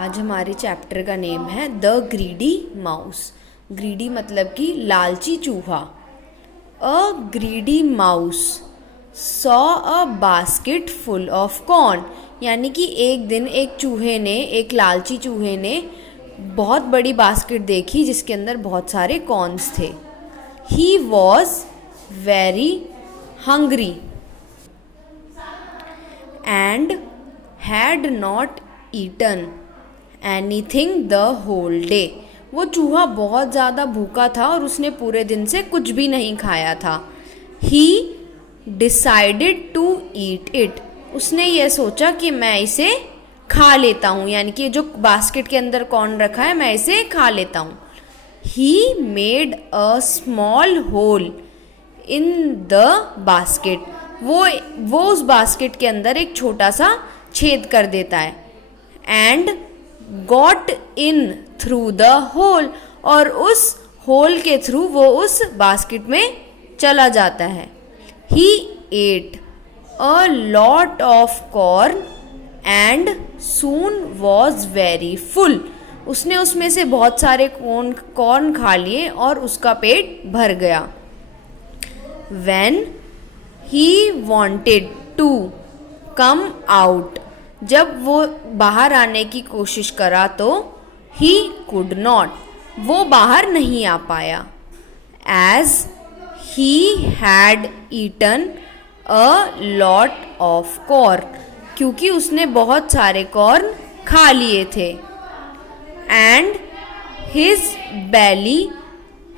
आज हमारे चैप्टर का नेम है द ग्रीडी माउस। ग्रीडी मतलब कि लालची चूहा। A greedy mouse saw a basket full of corn, यानी कि एक दिन एक लालची चूहे ने बहुत बड़ी बास्केट देखी जिसके अंदर बहुत सारे कॉर्न्स थे। He was very hungry and had not eaten anything the whole day. वो चूहा बहुत ज़्यादा भूखा था और उसने पूरे दिन से कुछ भी नहीं खाया था। He decided to eat it. उसने ये सोचा कि मैं इसे खा लेता हूँ, यानी कि जो बास्केट के अंदर कॉर्न रखा है मैं इसे खा लेता हूँ। He made a small hole in the basket. वो उस बास्केट के अंदर एक छोटा सा छेद कर देता है। And got in through the hole, और उस होल के थ्रू वो उस बास्केट में चला जाता है। He ate a lot of corn and soon was very full. उसने उसमें से बहुत सारे कॉर्न खा लिए और उसका पेट भर गया। When he wanted to come out, जब वो बाहर आने की कोशिश करा तो he could not, वो बाहर नहीं आ पाया। As he had eaten a lot of corn, क्योंकि उसने बहुत सारे कॉर्न खा लिए थे। And his belly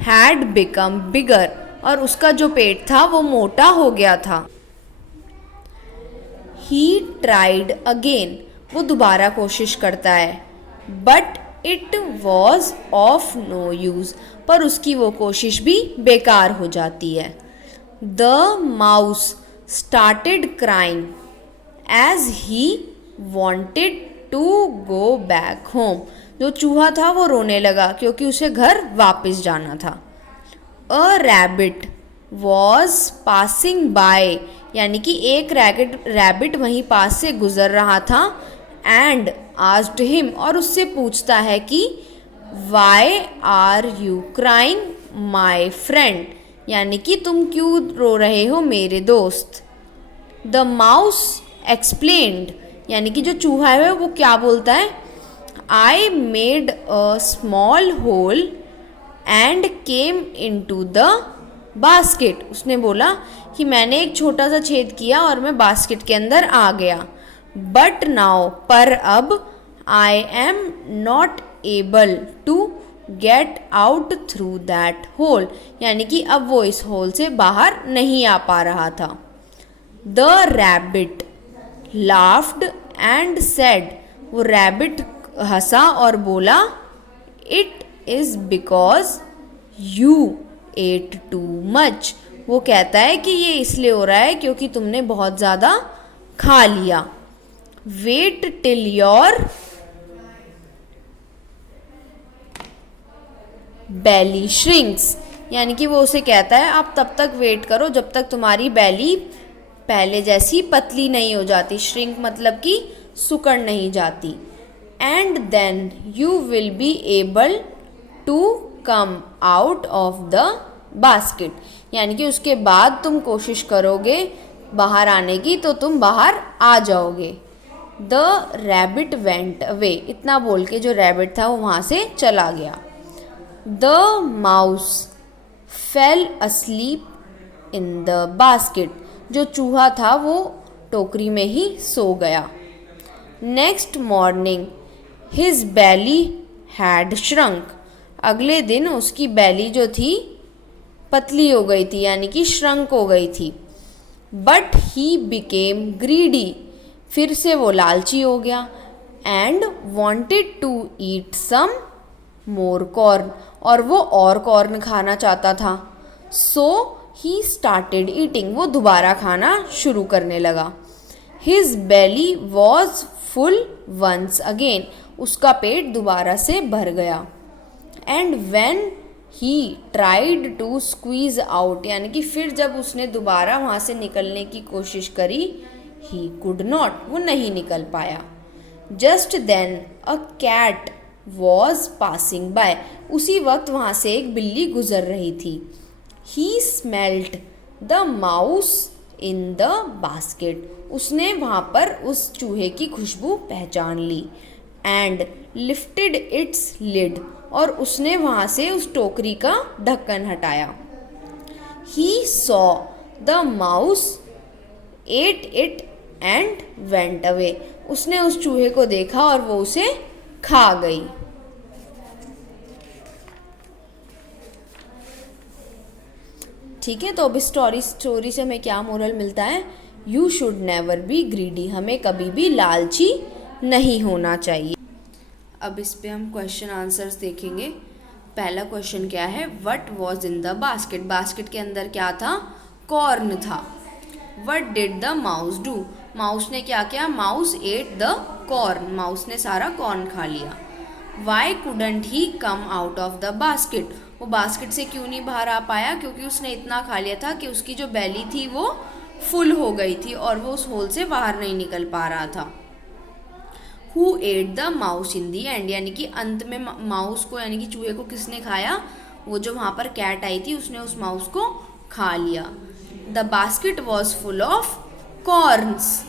had become bigger, और उसका जो पेट था वो मोटा हो गया था। He tried again, वो दोबारा कोशिश करता है। But it was of no use, पर उसकी वो कोशिश भी बेकार हो जाती है। The mouse started crying as he wanted to go back home, जो चूहा था वो रोने लगा क्योंकि उसे घर वापस जाना था। A rabbit was passing by, यानी कि एक रैबिट वहीं पास से गुजर रहा था। एंड asked him, और उससे पूछता है कि why are you crying my friend, यानी कि तुम क्यों रो रहे हो मेरे दोस्त। The mouse explained, यानी कि जो चूहा है वो क्या बोलता है, I made a small hole and came into the basket। उसने बोला कि मैंने एक छोटा सा छेद किया और मैं बास्केट के अंदर आ गया। बट नाउ, पर अब, I am not able to get out through that hole, यानी कि अब वो इस होल से बाहर नहीं आ पा रहा था। The rabbit laughed and said, वो रैबिट हंसा और बोला, it is because you ate too much. वो कहता है कि ये इसलिए हो रहा है क्योंकि तुमने बहुत ज़्यादा खा लिया। Wait till your belly shrinks, यानी कि वो उसे कहता है आप तब तक वेट करो जब तक तुम्हारी बेली पहले जैसी पतली नहीं हो जाती। श्रिंक मतलब कि सुकड़ नहीं जाती। And then you will be able to come out of the basket, यानी कि उसके बाद तुम कोशिश करोगे बाहर आने की तो तुम बाहर आ जाओगे। द रैबिट वेंट अवे, इतना बोल के जो रैबिट था वो वहाँ से चला गया। The mouse fell asleep in the basket, जो चूहा था वो टोकरी में ही सो गया। Next morning his belly had shrunk, अगले दिन उसकी बेली जो थी पतली हो गई थी, यानी कि श्रंक हो गई थी। बट ही बिकेम ग्रीडी, फिर से वो लालची हो गया। And wanted to eat some more corn, और वो और कॉर्न खाना चाहता था। सो ही स्टार्टेड ईटिंग, वो दोबारा खाना शुरू करने लगा। His belly was full once again, उसका पेट दोबारा से भर गया। And when he tried to squeeze out, यानी कि फिर जब उसने दोबारा वहाँ से निकलने की कोशिश करी, ही कुड नॉट, वो नहीं निकल पाया। Just then a cat was passing by. उसी वक्त वहाँ से एक बिल्ली गुजर रही थी। He smelt the mouse in the basket. उसने वहाँ पर उस चूहे की खुशबू पहचान ली। And lifted its lid. और उसने वहाँ से उस टोकरी का ढक्कन हटाया। He saw the mouse ate it and went away. उसने उस चूहे को देखा और वो उसे खा गई। ठीक है, तो अब स्टोरी से हमें क्या मोरल मिलता है? You should never be greedy. हमें कभी भी लालची नहीं होना चाहिए। अब इस पे हम क्वेश्चन आंसर्स देखेंगे। पहला क्वेश्चन क्या है? What was in the basket. Basket के अंदर क्या था? कॉर्न था। What did the mouse do. Mouse ने क्या किया? Mouse ate the corn. Mouse ने सारा कॉर्न खा लिया। Why couldn't he come out of the basket. वो बास्केट से क्यों नहीं बाहर आ पाया? क्योंकि उसने इतना खा लिया था कि उसकी जो बेली थी वो फुल हो गई थी और वो उस होल से बाहर नहीं निकल पा रहा था। Who at the mouse in the and. यानी कि अंत में माउस को, यानी कि चूहे को किसने खाया? वो जो वहाँ पर कैट आई थी उसने उस माउस को खा लिया। The basket was full of corns.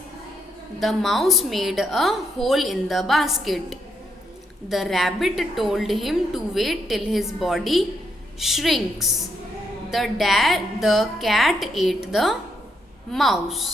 The mouse made a hole in the basket. The rabbit told him to wait till his body shrinks. The cat ate the mouse.